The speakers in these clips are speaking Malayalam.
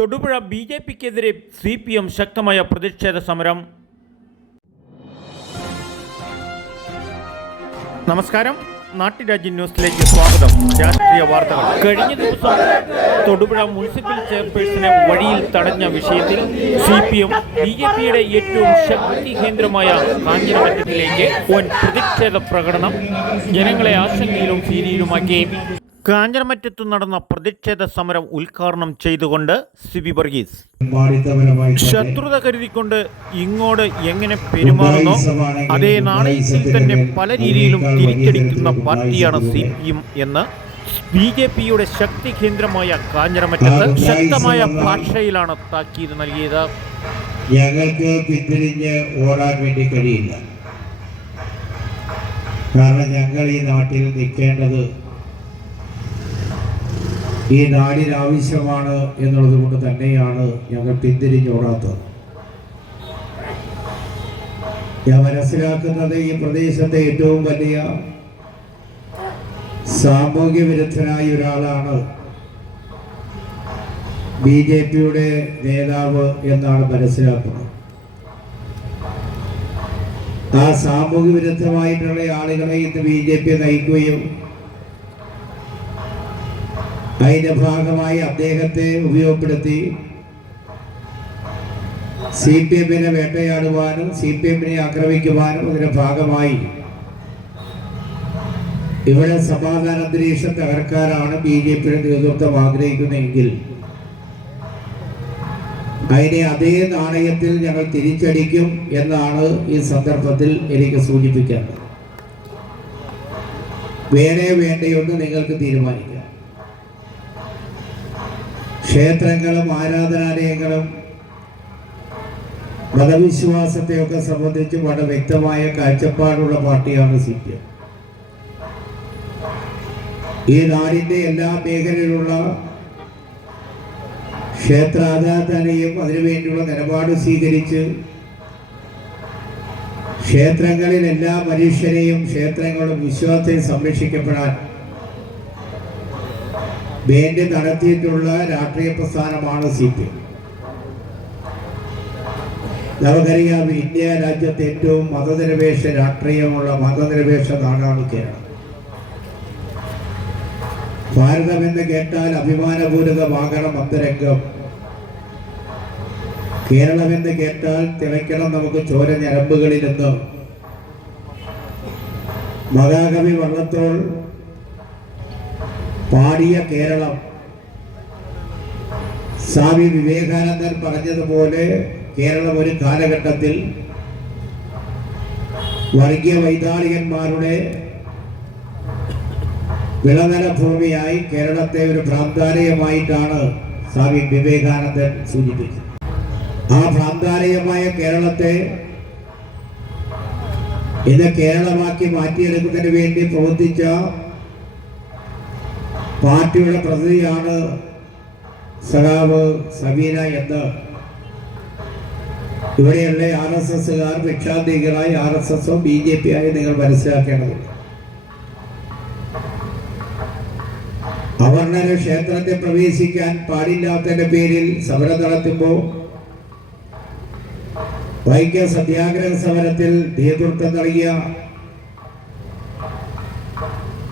തൊടുപുഴ BJPക്കെതിരെ CPM ശക്തമായ പ്രതിഷേധ സമരം. നമസ്കാരം, നാട്ടുരാജ്യ ന്യൂസിലേക്ക് സ്വാഗതം. രാഷ്ട്രീയ വാർത്തകൾ. കഴിഞ്ഞ ദിവസം തൊടുപുഴ മുനിസിപ്പൽ ചെയർപേഴ്സണെ വഴിയിൽ തടഞ്ഞ വിഷയത്തിൽ CPM BJPയുടെ ഏറ്റവും ശക്തി കേന്ദ്രമായ കാഞ്ഞിരമറ്റത്തിലേക്ക് വൻ പ്രതിഷേധ പ്രകടനം ജനങ്ങളെ ആശങ്കയിലും ഭീതിയിലുമാക്കി. കാഞ്ഞിരമറ്റത്തു നടന്ന പ്രതിഷേധ സമരം ഉദ്ഘാടനം ചെയ്തുകൊണ്ട് സിബി വർഗീസ്, ശത്രുത കരുതിക്കൊണ്ട് ഇങ്ങോട്ട് എങ്ങനെ പെരുമാറുന്നോ അതേ നാണയത്തിൽ തന്നെ പല രീതിയിലും തിരിച്ചടിക്കുന്ന പാർട്ടിയാണ് CPM എന്ന് BJPയുടെ ശക്തി കേന്ദ്രമായ കാഞ്ഞിരമറ്റത്ത് ശക്തമായ ഭാഷയിലാണ് താക്കീത് നൽകിയത്. ഞങ്ങൾക്ക് പിന്തിരിഞ്ഞ് ഓടാൻ വേണ്ടി കഴിയില്ല. കാരണം ഞങ്ങൾ ഈ നാട്ടിൽ നിൽക്കേണ്ടത് ഈ നാടിന് ആവശ്യമാണ് എന്നുള്ളത് കൊണ്ട് തന്നെയാണ് ഞങ്ങൾ പിന്തിരിഞ്ഞോടാത്തത്. ഞാൻ മനസ്സിലാക്കുന്നത് ഈ പ്രദേശത്തെ ഏറ്റവും വലിയ സാമൂഹ്യ വിരുദ്ധനായ ഒരാളാണ് BJPയുടെ നേതാവ് എന്നാണ് മനസ്സിലാക്കുന്നത്. ആ സാമൂഹ്യ വിരുദ്ധമായിട്ടുള്ള ആളുകളെ ഇന്ന് BJP നയിക്കുകയും അതിന്റെ ഭാഗമായി അദ്ദേഹത്തെ ഉപയോഗപ്പെടുത്തി CPMനെ വേട്ടയാടുവാനും CPMനെ ആക്രമിക്കുവാനും അതിന്റെ ഭാഗമായി ഇവിടെ സമാധാന അന്തരീക്ഷം തകർക്കാനാണ് BJPയുടെ നേതൃത്വം ആഗ്രഹിക്കുന്നതെങ്കിൽ അതിനെ അതേ നാണയത്തിൽ ഞങ്ങൾ തിരിച്ചടിക്കും എന്നാണ് ഈ സന്ദർഭത്തിൽ എനിക്ക് സൂചിപ്പിക്കേണ്ടത്. വേണ്ടയൊന്ന് നിങ്ങൾക്ക് തീരുമാനിക്കാം. ക്ഷേത്രങ്ങളും ആരാധനാലയങ്ങളും മതവിശ്വാസത്തെയൊക്കെ സംബന്ധിച്ച് വളരെ വ്യക്തമായ കാഴ്ചപ്പാടുള്ള പാർട്ടിയാണ് CPM. ഈ നാടിന്റെ എല്ലാ മേഖലയിലുള്ള ക്ഷേത്ര ആരാധനയും അതിനുവേണ്ടിയുള്ള നിലപാട് സ്വീകരിച്ച് ക്ഷേത്രങ്ങളിൽ എല്ലാ മനുഷ്യരെയും ക്ഷേത്രങ്ങളും വിശ്വാസത്തെയും സംരക്ഷിക്കപ്പെടാൻ വേണ്ടി നടത്തിയിട്ടുള്ള രാഷ്ട്രീയ പ്രസ്ഥാനമാണ് CPM. നമുക്കറിയാം, ഇന്ത്യ രാജ്യത്തെ ഏറ്റവും മതനിരപേക്ഷ രാഷ്ട്രീയമുള്ള മതനിരപേക്ഷ നാടാണ് കേരളം. ഭാരതമെന്ന് കേട്ടാൽ അഭിമാനപൂരിതമാകണം അന്തരംഗം. കേരളമെന്ന് കേട്ടാൽ തിളയ്ക്കണം നമുക്ക് ചോര ഞരമ്പുകളിൽ നിന്ന് മഹാകവി വള്ളത്തോൾ പാടിയ കേരളം. സ്വാമി വിവേകാനന്ദൻ പറഞ്ഞതുപോലെ കേരളം ഒരു കാലഘട്ടത്തിൽ വർഗീയ വൈതാളികന്മാരുടെ വിളനില ഭൂമിയായി കേരളത്തെ ഒരു ഭ്രാന്താലയമായിട്ടാണ് സ്വാമി വിവേകാനന്ദൻ സൂചിപ്പിച്ചത്. ആ ഭ്രാന്താലയമായ കേരളത്തെ ഇന്ന് കേരളമാക്കി മാറ്റിയെടുക്കുന്നതിന് വേണ്ടി പ്രവർത്തിച്ച പാർട്ടിയുടെ പ്രതിനിധിയാണ് സഖാവ് സബീന എന്ന് ഇവിടെയുള്ള RSSകാർ ഭിക്ഷാന്തികളായി RSSO BJP ആയി നിങ്ങൾ മനസ്സിലാക്കേണ്ടതുണ്ട്. അവർണരെ ക്ഷേത്രത്തിൽ പ്രവേശിക്കാൻ പാടില്ലാത്തതിന്റെ പേരിൽ സമരം നടത്തുമ്പോൾ വൈക്കം സത്യാഗ്രഹ സമരത്തിൽ നേതൃത്വം നൽകിയ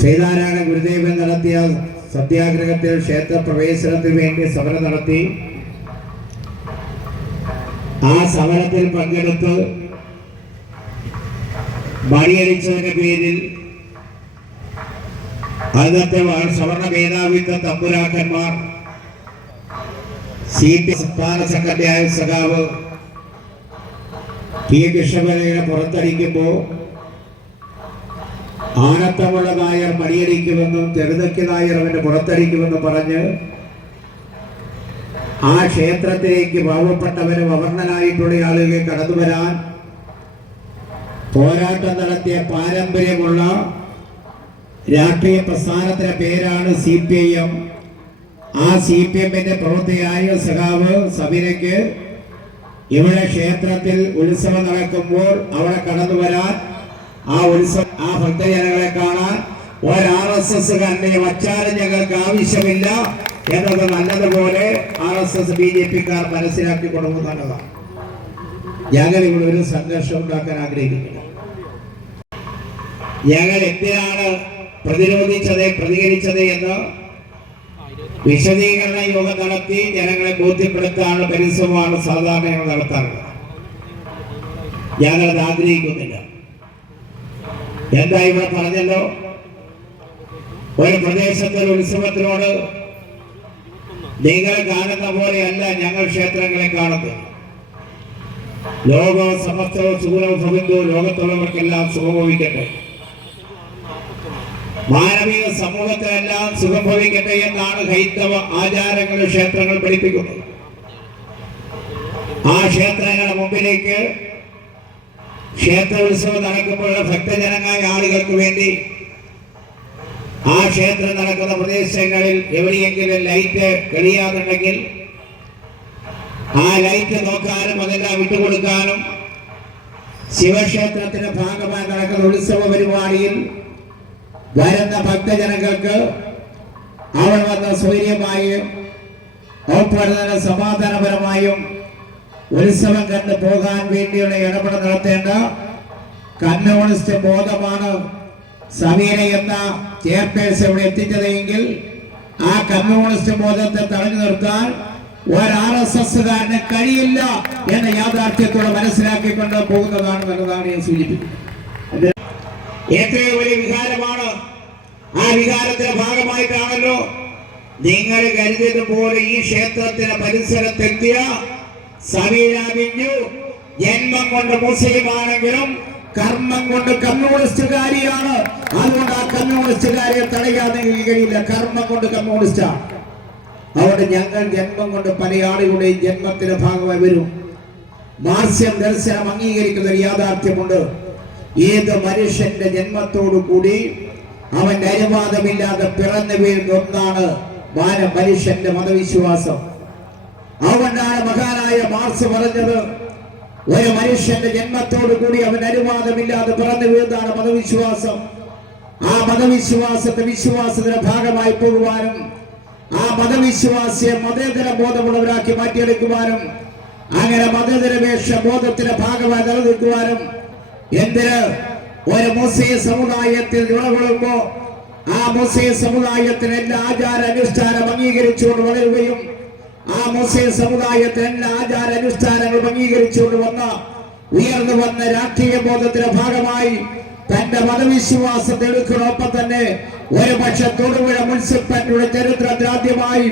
ശ്രീനാരായണ ഗുരുദേവൻ നടത്തിയ സത്യാഗ്രഹത്തിൽ ക്ഷേത്ര പ്രവേശനത്തിന് വേണ്ടി സമരം നടത്തി. ആ സമരത്തിൽ പങ്കെടുത്ത് മണിയടിച്ചതിന്റെ പേരിൽ അന്നത്തെ സവർണ മേധാവിത്വ തമ്പുരാക്കന്മാർ CPM സംസ്ഥാന സെക്രട്ടറിയായ സഖാവ് P. കൃഷ്ണപിള്ളയെ പുറത്തടിക്കുമ്പോൾ ആനത്തമുള്ള നായർ മണിയടിക്കുമെന്നും തെരുതയ്ക്ക് നായർ അവന്റെ പുറത്തടിക്കുമെന്നും പറഞ്ഞ് ആ ക്ഷേത്രത്തിലേക്ക് പാവപ്പെട്ടവരും അവർണനായിട്ടുള്ള ആളുകളെ കടന്നു വരാൻ പോരാട്ടം നടത്തിയ പാരമ്പര്യമുള്ള രാഷ്ട്രീയ പ്രസ്ഥാനത്തിന്റെ പേരാണ് CPM. ആ CPMന്റെ പ്രവൃത്തിയായ സഖാവ് സബീനയ്ക്ക് ഇവിടെ ക്ഷേത്രത്തിൽ ഉത്സവം നടക്കുമ്പോൾ അവിടെ കടന്നു വരാൻ, ആ ഭക്തജനങ്ങളെ കാണാൻ RSSകാരനെ വച്ചാലും ഞങ്ങൾക്ക് ആവശ്യമില്ല എന്നത് നല്ലതുപോലെ RSS BJP-ക്കാർ മനസ്സിലാക്കി കൊടുക്കുന്നത് നല്ലതാണ്. ഞങ്ങൾ ഇവിടെ ഒരു സംഘർഷം ഉണ്ടാക്കാൻ ആഗ്രഹിക്കുന്നില്ല. ഞങ്ങൾ എന്തിനാണ് പ്രതികരിച്ചത് എന്ന് വിശദീകരണ യോഗം നടത്തി ജനങ്ങളെ ബോധ്യപ്പെടുത്താനുള്ള പരിശ്രമമാണ് സാധാരണ ഞങ്ങൾ നടത്താറുള്ളത്. ഞങ്ങളത് ആഗ്രഹിക്കുന്നില്ല. എന്താ ഇവിടെ പറഞ്ഞല്ലോ, ഒരു പ്രദേശത്തെ ഉത്സവത്തിനോട് നിങ്ങൾ കാണുന്ന പോലെയല്ല ഞങ്ങൾ ക്ഷേത്രങ്ങളെ കാണുന്നത്. ലോകവും സമസ്തവും സുഖവും ഭവിക്കൂ, ലോകത്തുള്ളവർക്കെല്ലാം സുഖം ഭവിക്കട്ടെ, മാനവിക സമൂഹത്തിനെല്ലാം സുഖം ഭവിക്കട്ടെ എന്നാണ് ഹൈന്ദവ ആചാരങ്ങൾ ക്ഷേത്രങ്ങൾ പഠിപ്പിക്കുന്നത്. ആ ക്ഷേത്രങ്ങളുടെ മുമ്പിലേക്ക് ക്ഷേത്ര ഉത്സവം നടക്കുമ്പോഴുള്ള ഭക്തജനങ്ങളായ ആളുകൾക്ക് വേണ്ടി ആ ക്ഷേത്രം നടക്കുന്ന പ്രദേശങ്ങളിൽ എവിടെയെങ്കിലും ലൈറ്റ് കഴിയാതുണ്ടെങ്കിൽ ആ ലൈറ്റ് നോക്കാനും അതെല്ലാം വിട്ടുകൊടുക്കാനും ശിവക്ഷേത്രത്തിന്റെ ഭാഗമായി നടക്കുന്ന ഉത്സവ പരിപാടിയിൽ വരുന്ന ഭക്തജനങ്ങൾക്ക് അവിടെ വന്ന് സ്വൈര്യമായും ഒപ്പം സമാധാനപരമായും ഉത്സവം കണ്ടു പോകാൻ വേണ്ടിയുള്ള ഇടപെടൽ നടത്തേണ്ട കമ്മ്യൂണിസ്റ്റ് ബോധമാണ് സമീര എന്ന ചെയർപേഴ്സൺ ഇവിടെ എത്തിച്ചതെങ്കിൽ ആ കമ്മ്യൂണിസ്റ്റ് ബോധത്തെ തടഞ്ഞു നിർത്താൻ ഒരു RSSകാരന് കഴിയില്ല എന്ന യാഥാർത്ഥ്യത്തോടെ മനസ്സിലാക്കിക്കൊണ്ട് പോകുന്നതാണ് എന്നതാണ് ഞാൻ സൂചിപ്പിക്കുന്നത്. എത്രയോ വലിയ വികാരമാണ്. ആ വികാരത്തിന്റെ ഭാഗമായിട്ടാണല്ലോ നിങ്ങൾ കരുതിയത് പോലെ ഈ ക്ഷേത്രത്തിന്റെ പരിസരത്തെത്തിയ സമീര ബിജു ജന്മം കൊണ്ട് മുസ്ലിമാണെങ്കിലും കർമ്മം കൊണ്ട് കമ്മ്യൂണിസ്റ്റുകാരിയാണ്. അതുകൊണ്ട് ആ കമ്മ്യൂണിസ്റ്റുകാരെ തടയാൻ കഴിയില്ല. കർമ്മം കൊണ്ട് കമ്മ്യൂണിസ്റ്റാണ്. അതുകൊണ്ട് ഞങ്ങൾ ജന്മം കൊണ്ട് പല ആളുകളുടെയും ജന്മത്തിന്റെ ഭാഗമായി വരും. മാർസ്യം ദർശനം അംഗീകരിക്കുന്ന ഒരു യാഥാർത്ഥ്യമുണ്ട്. ഏത് മനുഷ്യന്റെ ജന്മത്തോടു കൂടി അവന്റെ അനുവാദമില്ലാതെ പിറന്നു വീഴുന്ന ഒന്നാണ് മനുഷ്യന്റെ മതവിശ്വാസം. അതുകൊണ്ടാണ് മഹാനായ മാർക്സ് പറഞ്ഞത്, ഒരു മനുഷ്യന്റെ ജന്മത്തോടു കൂടി അവൻ അനുവാദമില്ലാതെ പിറന്നു വീഴുന്നതാണ് മതവിശ്വാസം. ആ വിശ്വാസത്തിന്റെ ഭാഗമായി പോകുവാനും ആ മതവിശ്വാസിയെ മതേതര ബോധമുള്ളവരാക്കി മാറ്റിയെടുക്കുവാനും അങ്ങനെ മതനിരപേക്ഷ ബോധത്തിന്റെ ഭാഗമായി നിലനിൽക്കുവാനും എന്തിന് ഒരു മുസ്ലിം സമുദായത്തിൽ നിലകൊള്ളുമ്പോ ആ മുസ്ലിം സമുദായത്തിന് എല്ലാ ആചാര അനുഷ്ഠാനം അംഗീകരിച്ചുകൊണ്ട് വളരുകയും ആ മുസ്ലിം സമുദായത്തിന് എല്ലാ ആചാര അനുഷ്ഠാനങ്ങളും അംഗീകരിച്ചുകൊണ്ട് ഉയർന്നു വന്ന രാഷ്ട്രീയ ബോധത്തിന്റെ ഭാഗമായി തന്റെ മതവിശ്വാസത്തെ എടുക്കണൊപ്പം തന്നെ ഒരു പക്ഷെ തൊടുപുഴ മുനിസിപ്പാലിറ്റിയുടെ ചരിത്രത്തിൽ ആദ്യമായി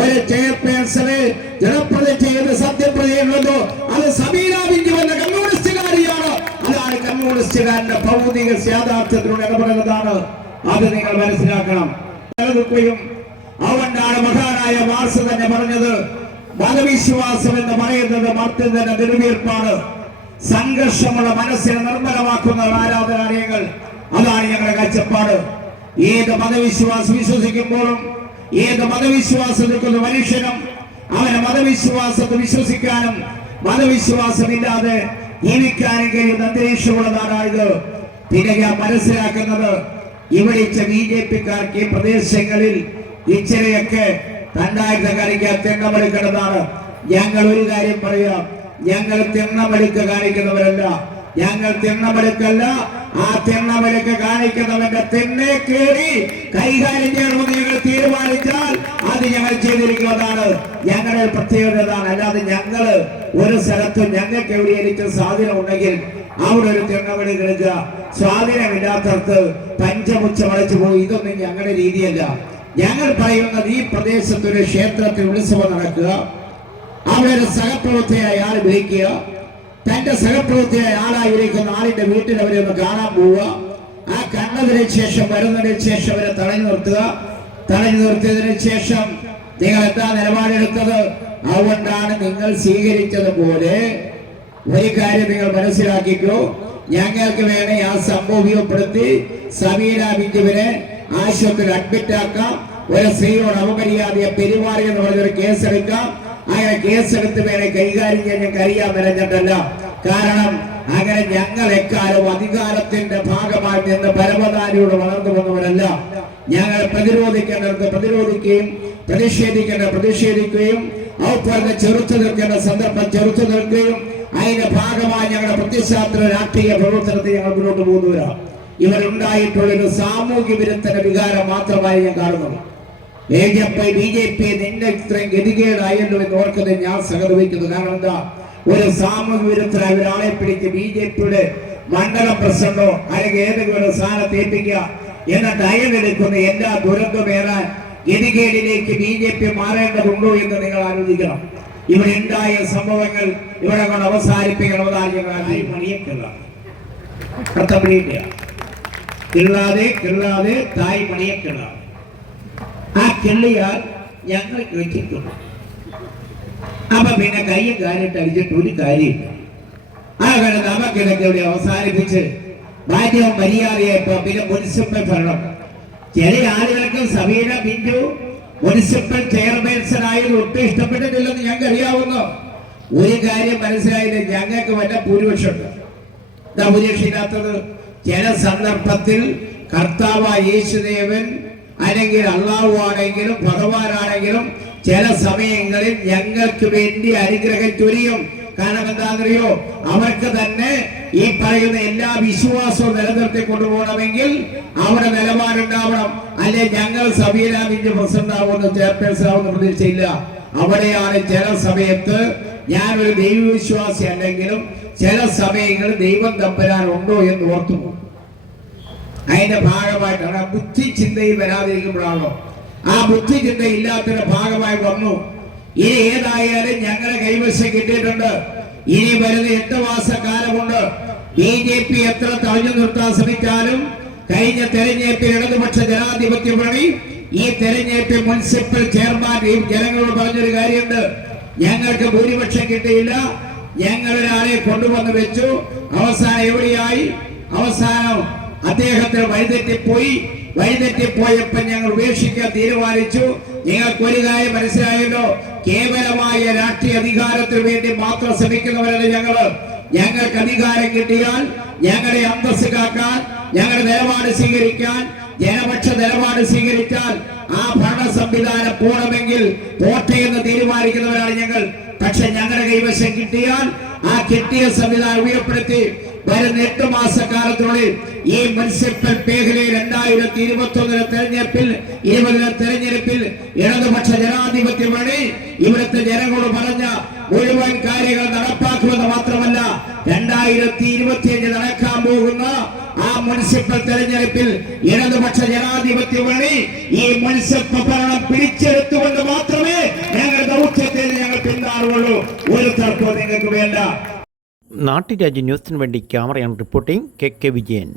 ഒരു ചെയർപേഴ്സണെ ജനപ്രതിജ്ഞ ചെയ്ത് സത്യപ്രതിജ്ഞയുള്ളതോ അത് സമീര ബിജു എന്ന കമ്മ്യൂണിസ്റ്റുകാരിയാണ്. അതാണ് കമ്മ്യൂണിസ്റ്റുകാരന്റെ ഭൗതിക യാഥാർത്ഥ്യത്തിലൂടെ ഇടപെടുന്നതാണ്. അത് നിങ്ങൾ മനസ്സിലാക്കണം. നിലനിൽക്കുകയും അതുകൊണ്ടാണ് മഹാനായ മാർക്സ് തന്നെ പറഞ്ഞത്, മതവിശ്വാസം എന്ന് പറയുന്നത് മതത്തിന്റെ നിർവീർപ്പാണ്. സംഘർഷമുള്ള മനസ്സിനെ നിർമ്മലമാക്കുന്ന ആരാധനാലയങ്ങൾ. അതാണ് ഞങ്ങളുടെ കാഴ്ചപ്പാട്. ഏത് മതവിശ്വാസം വിശ്വസിക്കുമ്പോഴും ഏത് മതവിശ്വാസം നിൽക്കുന്ന മനുഷ്യനും അവനെ മതവിശ്വാസത്തെ വിശ്വസിക്കാനും മതവിശ്വാസമില്ലാതെ ജീവിക്കാനും കഴിയുന്ന അന്തരീക്ഷമുള്ളതാണ് ഇത്. പിന്നെ ഞാൻ മനസ്സിലാക്കുന്നത്, ഇവിടെ BJP-ക്കാർക്ക് ഈ പ്രദേശങ്ങളിൽ ഇച്ചിരിയൊക്കെ തണ്ടായിട്ട് കളിക്കാൻ തിണ്ണമെടുക്കേണ്ടതാണ്. ഞങ്ങൾ ഒരു കാര്യം പറയാം, ഞങ്ങൾ തിണ്ണമെടുക്ക് കാണിക്കുന്നവരല്ല. ഞങ്ങൾ തിണ്ണമെടുക്കല്ല. ആ തിണ്ണമെടുക്ക് കാണിക്കുന്നവന്റെ തിണ്ണെ കയറി കൈകാര്യം ചെയ്യണമെന്ന് ഞങ്ങൾ തീരുമാനിച്ചാൽ അത് ഞങ്ങൾ ചെയ്തിരിക്കുന്നതാണ്. ഞങ്ങളുടെ പ്രത്യേകത. അല്ലാതെ ഞങ്ങള് ഒരു സ്ഥലത്തും ഞങ്ങൾക്ക് എവിടെ എനിക്ക് സ്വാധീനം ഉണ്ടെങ്കിൽ അവിടെ ഒരു തിണ്ണമെടുക്ക് കളിക്കുക, സ്വാധീനമില്ലാത്തടത്ത് പഞ്ചമുച്ച വളച്ചു പോകും. ഇതൊന്നും ഞങ്ങളുടെ രീതിയല്ല. ഞങ്ങൾ പറയുന്നത്, ഈ പ്രദേശത്ത് ഒരു ക്ഷേത്രത്തിൽ ഉത്സവം നടക്കുക, അവിടെ ഒരു സഹപ്രവർത്തകയായ ആൾ വിളിക്കുക, തന്റെ സഹപ്രവർത്തകയായ ആളായിരിക്കുന്ന ആളിന്റെ വീട്ടിൽ അവരെ ഒന്ന് കാണാൻ പോവുക, ആ കണ്ടതിന് ശേഷം വരുന്നതിന് ശേഷം അവരെ തടഞ്ഞു നിർത്തിയതിനു ശേഷം നിങ്ങൾ എന്താ നിലപാടെടുത്തത്? അതുകൊണ്ടാണ് നിങ്ങൾ സ്വീകരിച്ചതുപോലെ ഒരു കാര്യം നിങ്ങൾ മനസ്സിലാക്കിക്കോ. ഞങ്ങൾക്ക് വേണേ ആ സംഭവം ഉപയോഗപ്പെടുത്തി സമീര ബിജുവിനെ ആശുപത്രിയിൽ അഡ്മിറ്റ് ആക്കാം, ഒരു സ്ത്രീയോട് അപമര്യാദയെ പെരുമാറി എന്ന് പറഞ്ഞൊരു കേസെടുക്കാം. അങ്ങനെ കേസെടുത്ത് വേണേ കൈകാര്യം ചെയ്യാൻ ഞങ്ങൾക്ക് അറിയാൻ വരഞ്ഞിട്ടല്ല. കാരണം അങ്ങനെ ഞങ്ങൾ എക്കാലം അധികാരത്തിന്റെ ഭാഗമായി നിന്ന് പരമധാനിയോട് വളർന്നു വന്നവരല്ല. ഞങ്ങൾ പ്രതിരോധിക്കേണ്ടത് പ്രതിരോധിക്കുകയും പ്രതിഷേധിക്കുകയും ഔപചാരിക ചെറുത്തു നിൽക്കേണ്ട സന്ദർഭം ചെറുത്തു നിൽക്കുകയും അതിന്റെ ഭാഗമായി ഞങ്ങളുടെ പ്രത്യശാസ്ത്ര രാഷ്ട്രീയ പ്രവർത്തനത്തെ ഞങ്ങൾ മുന്നോട്ട് പോകുന്നവരാണ്. ഇവരുണ്ടായിട്ടുള്ളൊരു സാമൂഹ്യ വിരുദ്ധ വികാരം മാത്രമായി ഞാൻ കാണുന്നു. BJP നിന്നെ ഇത്രയും ഗതികേടായല്ലോ എന്ന് ഓർക്കുന്നത് ഞാൻ സഹതപിക്കുന്നു. കാരണം എന്താ, ഒരു സാമൂഹ്യ വിരുദ്ധരായ ഒരാളെ പിടിച്ച് BJP മണ്ഡലം പ്രസിഡന്റോ അല്ലെങ്കിൽ ഏതെങ്കിലും ഒരു സ്ഥാനത്ത് ഏൽപ്പിക്കുക എന്നിട്ട് അയലെടുക്കുന്ന എല്ലാ ദുരന്തമേറാൻ ഗതികേടിലേക്ക് BJP മാറേണ്ടതുണ്ടോ എന്ന് നിങ്ങൾ ആലോചിക്കണം. ഇവിടെ ഉണ്ടായ സംഭവങ്ങൾ ഇവിടെ കൊണ്ട് അവസാനിപ്പിക്കണമെന്നാണ് ഞങ്ങൾ മണിയക്കിള്ള കിള്ളാതെ തായ് മണിയക്കിള്ള ആ കിള്ളിയാൽ ഞങ്ങൾ വെച്ചിട്ടുണ്ട്. അപ്പൊ പിന്നെ കയ്യും കാലിട്ട് അടിച്ചിട്ട് ഒരു കാര്യമില്ല. ആ കാരണം നമുക്കിതൊക്കെ ഇവിടെ അവസാനിപ്പിച്ച് മാറ്റവും മര്യാദയായപ്പോ പിന്നെ മുനിസിപ്പൽ ഭരണം. ചില ആളുകൾക്ക് സബീന ബിന്ദു മുനിസിപ്പൽ ചെയർപേഴ്സണായത് ഒട്ടും ഇഷ്ടപ്പെട്ടിട്ടില്ലെന്ന് ഞങ്ങൾക്ക് അറിയാവുന്നു. ഒരു കാര്യം മനസ്സിലായില്ല, ഞങ്ങൾക്ക് വല്ല ഭൂരിപക്ഷമുണ്ട്. എന്താ ഭൂരിപക്ഷം ഇല്ലാത്തത്? ചില സന്ദർഭത്തിൽ കർത്താവായ യേശുദേവൻ അല്ലെങ്കിൽ അള്ളാഹു ആണെങ്കിലും ഭഗവാനാണെങ്കിലും ചില സമയങ്ങളിൽ ഞങ്ങൾക്ക് വേണ്ടി അനുഗ്രഹം ചൊരിയും. കാരണം എന്താണെന്നറിയോ, അവർക്ക് തന്നെ ഈ പറയുന്ന എല്ലാ വിശ്വാസവും നിലനിർത്തി കൊണ്ടുപോകണമെങ്കിൽ അവിടെ നിലപാടുണ്ടാവണം. അല്ലെ ഞങ്ങൾ സഭയിലാവിന്റെ പ്രസിഡന്റ് ആവുന്ന ചെയർപേഴ്സൺ ആവുന്ന പ്രതീക്ഷയില്ല. അവിടെയാണ് ചില സമയത്ത് ഞാനൊരു ദൈവവിശ്വാസി അല്ലെങ്കിലും ചില സമയങ്ങളിൽ ദൈവം തമ്പരാൻ ഉണ്ടോ എന്ന് ഓർത്തു. അതിന്റെ ഭാഗമായിട്ടാണ് ബുദ്ധി ചിന്തയിൽ വരാതിരിക്കുമ്പോഴാണോ ആ ബുദ്ധി ചിന്ത ഇല്ലാത്തതിന്റെ ഭാഗമായി വന്നു. ഇനി ഏതായാലും ഞങ്ങളെ കൈവശം കിട്ടിയിട്ടുണ്ട്. ഇനി വരുന്ന 8 മാസക്കാലമുണ്ട്. BJP എത്ര തടഞ്ഞു നിർത്താൻ ശ്രമിച്ചാലും കഴിഞ്ഞ തെരഞ്ഞെടുപ്പിൽ ഇടതുപക്ഷ ജനാധിപത്യ മുന്നണി ഈ തെരഞ്ഞെടുപ്പിൽ മുനിസിപ്പൽ ചെയർമാൻ ജനങ്ങളോട് പറഞ്ഞൊരു കാര്യമുണ്ട്, ഞങ്ങൾക്ക് ഭൂരിപക്ഷം കിട്ടിയില്ല, ഞങ്ങൾ ഒരാളെ കൊണ്ടുവന്ന് വെച്ചു. അവസാനം എവിടെയായി? അവസാനം അദ്ദേഹത്തിന് വഴിതെറ്റിപ്പോയപ്പോ ഞങ്ങൾ ഉപേക്ഷിക്കാൻ തീരുമാനിച്ചു. നിങ്ങൾക്ക് ഒരു കാര്യം മനസ്സിലായല്ലോ, കേവലമായ രാഷ്ട്രീയ അധികാരത്തിന് വേണ്ടി മാത്രം ശ്രമിക്കുന്നവരല്ല ഞങ്ങള്. ഞങ്ങൾക്ക് അധികാരം കിട്ടിയാൽ ഞങ്ങളുടെ അന്തസ്സ് കാക്കാൻ, ഞങ്ങളുടെ നിലപാട് സ്വീകരിക്കാൻ, ജനപക്ഷ നിലപാട് സ്വീകരിച്ചാൽ ആ ഭരണ സംവിധാനം പോണമെങ്കിൽ പോട്ടെ എന്ന് തീരുമാനിക്കുന്നവരാണ് ഞങ്ങൾ. പക്ഷെ ഞങ്ങളുടെ കൈവശം കിട്ടിയാൽ ആ കിട്ടിയ സംവിധാനം ഉപയോഗപ്പെടുത്തി വരുന്ന 8 മാസക്കാലത്തിനുള്ളിൽ ഈ മുനിസിപ്പൽ മേഖലയിൽ 2021 തെരഞ്ഞെടുപ്പിൽ ഇടതുപക്ഷ ജനാധിപത്യ മുന്നണി ഇവിടുത്തെ ജനങ്ങളോട് പറഞ്ഞ മുഴുവൻ കാര്യങ്ങൾ നടപ്പാക്കുമെന്ന് മാത്രമല്ല 2025 നടക്കാൻ പോകുന്ന ആ മുനിസിപ്പൽ തെരഞ്ഞെടുപ്പിൽ ഇടതുപക്ഷ ജനാധിപത്യ മുന്നണി ഈ മുനിസിപ്പൽ ഭരണം പിടിച്ചെടുത്തുകൊണ്ട് മാത്രമേ ഞങ്ങളുടെ ദൗത്യത്തിൽ ഞങ്ങൾ പിന്താറുള്ളൂ. ഒരു തർക്കവും നിങ്ങൾക്ക് വേണ്ട. നാട്ടുരാജ്യ ന്യൂസിന് വേണ്ടി ക്യാമറ റിപ്പോർട്ടിംഗ് KK വിജയൻ.